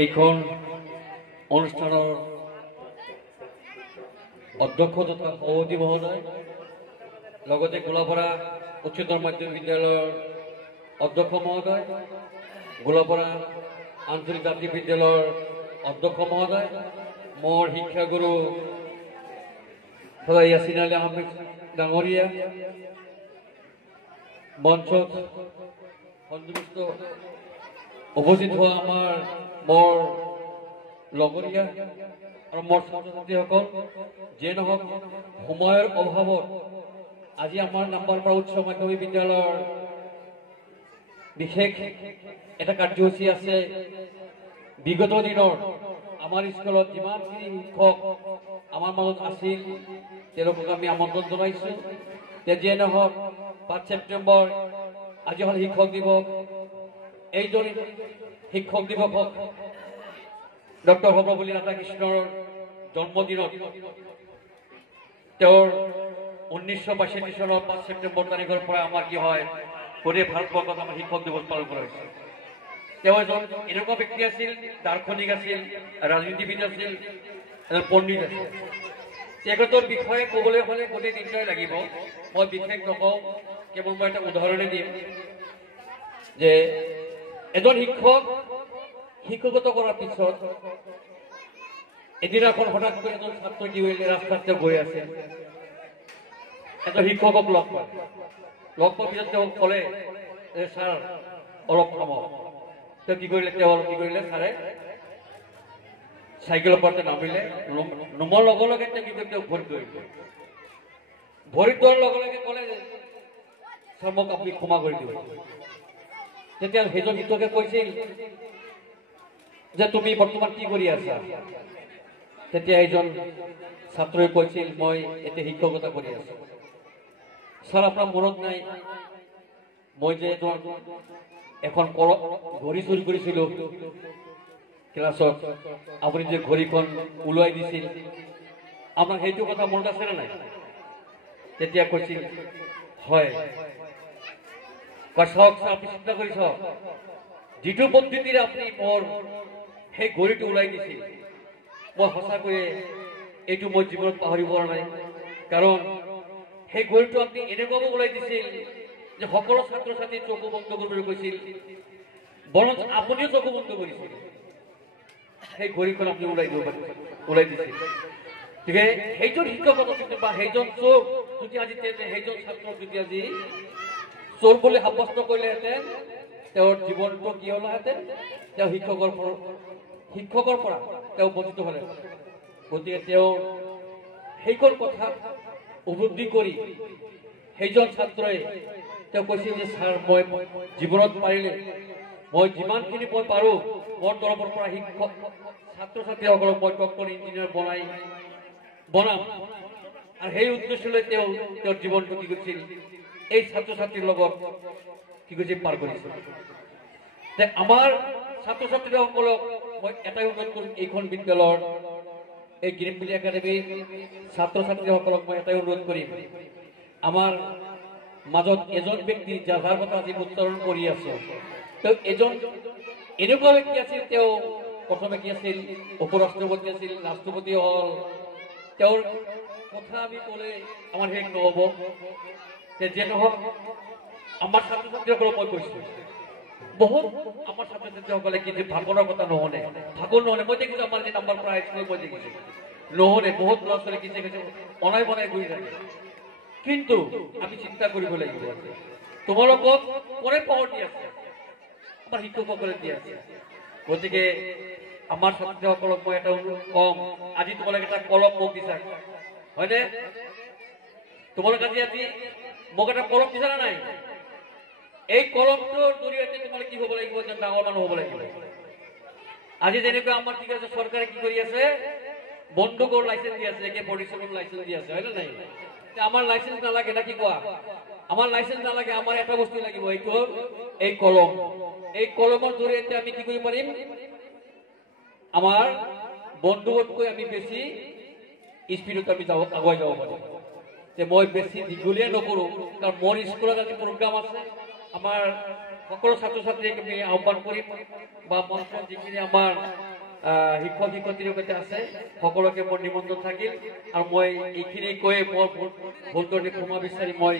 এইখন অনুষ্ঠানৰ অধ্যক্ষ তথা সভাপতি মহোদয়, লগতে গোলাপাৰা উচ্চতৰ মাধ্যমিক বিদ্যালয়ৰ অধ্যক্ষ মহোদয়, গোলাপাৰা আঞ্চলিক জাতীয় বিদ্যালয়ৰ অধ্যক্ষ মহোদয়, মোৰ শিক্ষাগুৰু সদায় ইয়াছিন আলী আহমেদ ডাঙৰীয়া, মঞ্চত সন্তুষ্ট উপস্থিত হোৱা আমাৰ মোৰ লগৰীয়া আৰু মোৰ ছাত্ৰ ছাত্ৰীসকল, যিয়ে নহওক সময়ৰ অভাৱত আজি আমাৰ নাম্বাৰপাৰা উচ্চ মাধ্যমিক বিদ্যালয়ৰ বিশেষ এটা কাৰ্যসূচী আছে। বিগত দিনৰ আমাৰ স্কুলত যিমানখিনি শিক্ষক আমাৰ মাজত আছিল তেওঁলোকক আমি আমন্ত্ৰণ জনাইছোঁ। যিয়ে নহওক 5 ছেপ্টেম্বৰ আজি হ'ল শিক্ষক দিৱস। এইজন শিক্ষক দিৱসক ডক্টৰ সৰ্বপল্লী ৰাধাকৃষ্ণৰ জন্মদিনত তেওঁৰ 1962 চনৰ 5 ছেপ্টেম্বৰ তাৰিখৰ পৰা আমাৰ কি হয় গোটেই ভাৰতবৰ্ষত আমাৰ শিক্ষক দিৱস পালন কৰা হৈছে। তেওঁ এজন এনেকুৱা ব্যক্তি আছিল, দাৰ্শনিক আছিল, ৰাজনীতিবিদ আছিল, এজন পণ্ডিত আছিল। তেখেতৰ বিষয়ে ক'বলৈ হ'লে গোটেই দিনটোৱে লাগিব। মই বিশেষ নকওঁ, কেৱল মই এটা উদাহৰণে দিম যে এজন শিক্ষক শিক্ষকতা কৰাৰ পিছত এদিনাখন হঠাৎকৈ এজন ছাত্ৰ কি কৰিলে, ৰাস্তাত গৈ আছে, এজন শিক্ষকক লগ পালে। লগ পোৱাৰ পিছত তেওঁ ক'লে যে ছাৰ অলপ সময়। তেওঁ কি কৰিলে, ছাৰে চাইকেলৰ পৰা নামিলে, নমাৰ লগে লগে তেওঁ কি কৰিলে, তেওঁ ভৰিত ধৰিলে। ভৰিত ধৰাৰ লগে লগে ক'লে যে ছাৰ মোক আপুনি ক্ষমা কৰি দিব। তেতিয়া সেইজন শিক্ষকে কৈছিল যে তুমি বৰ্তমান কি কৰি আছা? তেতিয়া এইজন ছাত্ৰই কৈছিল মই এতিয়া শিক্ষকতা কৰি আছো। ছাৰ আপোনাৰ মনত নাই মই যে এখন ঘড়ী চুৰি কৰিছিলো ক্লাছত, আপুনি যে ঘড়ীখন ওলাই দিছিল, আপোনাৰ সেইটো কথা মনত আছে নে নাই? তেতিয়া কৈছিল হয়। চাওক ছাৰ, আপুনি চিন্তা কৰি চাওক, যিটো পদ্ধতিৰে আপুনি মোৰ সেই ঘড়ীটো ওলাই দিছিল, মই সঁচাকৈয়ে এইটো মই জীৱনত পাহৰিব পৰা নাই। কাৰণ সেই ঘড়ীটো আপুনি এনেকুৱাকৈ ওলাই দিছিল যে সকলো ছাত্ৰ ছাত্ৰী চকু বন্ধ কৰিবলৈ কৈছিল, বৰঞ্চ আপুনিও চকু বন্ধ কৰিছিল। সেই ঘড়ীখন আপুনি ওলাই দিছিল। গতিকে সেইজন শিক্ষকতা বা সেইজন চোৰ যদি আজি সেইজন ছাত্ৰক যদি আজি চোৰ বুলি সাব্যস্ত কৰিলেহেঁতেন, তেওঁৰ জীৱনটো কি হ'লহেঁতেন, তেওঁ শিক্ষকৰ পৰা তেওঁ বঞ্চিত হ'লেহেঁতেন। গতিকে তেওঁ সেইখন কথা উপলব্ধি কৰি সেইজন ছাত্ৰই তেওঁ কৈছিল যে ছাৰ মই জীৱনত পাৰিলে মই যিমানখিনি মই পাৰোঁ মোৰ তৰফৰ পৰা ছাত্ৰ ছাত্ৰীসকলক মই ডক্টৰ ইঞ্জিনিয়াৰ বনাম। আৰু সেই উদ্দেশ্যলৈ তেওঁ তেওঁৰ জীৱনটো কি কৰিছিল, এই ছাত্ৰ ছাত্ৰীৰ লগত কি কৰিছিল, পাৰ কৰিছিল। আমাৰ ছাত্ৰ ছাত্ৰীসকলক মই এটাই অনুৰোধ কৰিম, এইখন বিদ্যালয়ৰ এই গ্ৰীণভিলি একাডেমীৰ ছাত্ৰ ছাত্ৰীসকলক মই এটাই অনুৰোধ কৰিম, আমাৰ মাজত এজন ব্যক্তি যাৰ কথা আজি উচ্চাৰণ কৰি আছো, তেওঁ এজন এনেকুৱা ব্যক্তি আছিল, তেওঁ প্ৰথমে কি আছিল, উপৰাষ্ট্ৰপতি আছিল, ৰাষ্ট্ৰপতি হ'ল। তেওঁৰ কথা আমি ক'লে আমাৰ শেষ নহ'ব। যে নহওক আমাৰ ছাত্ৰ ছাত্ৰীসকলক মই কৈছো, বহুত আমাৰ ছাত্ৰ ছাত্ৰীসকলে কি যে ভাগনৰ কথা নহনে, মই দেখিছো আমাৰ যে নাম্বাৰ পৰা হাইস্কুলত মই দেখিছো নহনে, বহুত ল'ৰা ছোৱালী কি কৈছে অনাই বনাই ঘূৰি থাকে। কিন্তু আমি চিন্তা কৰিব লাগিব, তোমালোকক কোনে পাৱাৰ দি আছে? আমাৰ শিক্ষকসকলে দি আছে। গতিকে আমাৰ ছাত্ৰীসকলক মই এটা অনুৰোধ কম, আজি তোমালোকে এটা কলম মোক দিছা, হয়নে? তোমালোকে আজি মোক এটা কলম দিছা না নাই? এই কলমটোৰ জৰিয়তে তোমালোকে কি হ'ব লাগিব, যে ডাঙৰ মানুহ হ'ব লাগিব। আজি যেনেকৈ আমাৰ ঠিক আছে, চৰকাৰে কি কৰি আছে, বন্দুকৰ লাইচেন্স দি আছে, AK-47 লাইচেন্স দি আছে, হয় নে নাই? আমাৰ লাইচেন্স নালাগে না, কি কোৱা? আমাৰ লাইচেন্স নালাগে, আমাৰ এটা বস্তু লাগিব, এইটো এই কলম। এই কলমৰ জৰিয়তে আমি কি কৰিব পাৰিম, আমাৰ বন্দুকতকৈ আমি বেছি স্পীডত আমি আগুৱাই যাব পাৰিম। যে মই বেছি দীঘলীয়া নকৰোঁ, কাৰণ মোৰ স্কুলত আজি প্ৰগ্ৰাম আছে, আমাৰ সকলো ছাত্ৰ ছাত্ৰীক আমি আহ্বান কৰিম বা মঞ্চত যিখিনি আমাৰ শিক্ষক শিক্ষয়িত্ৰী লগতে আছে সকলোকে মোৰ নিমন্ত্ৰণ থাকিল আৰু মই এইখিনি কৈ মোৰ ভুল ত্ৰুটি ক্ষমা বিচাৰি মই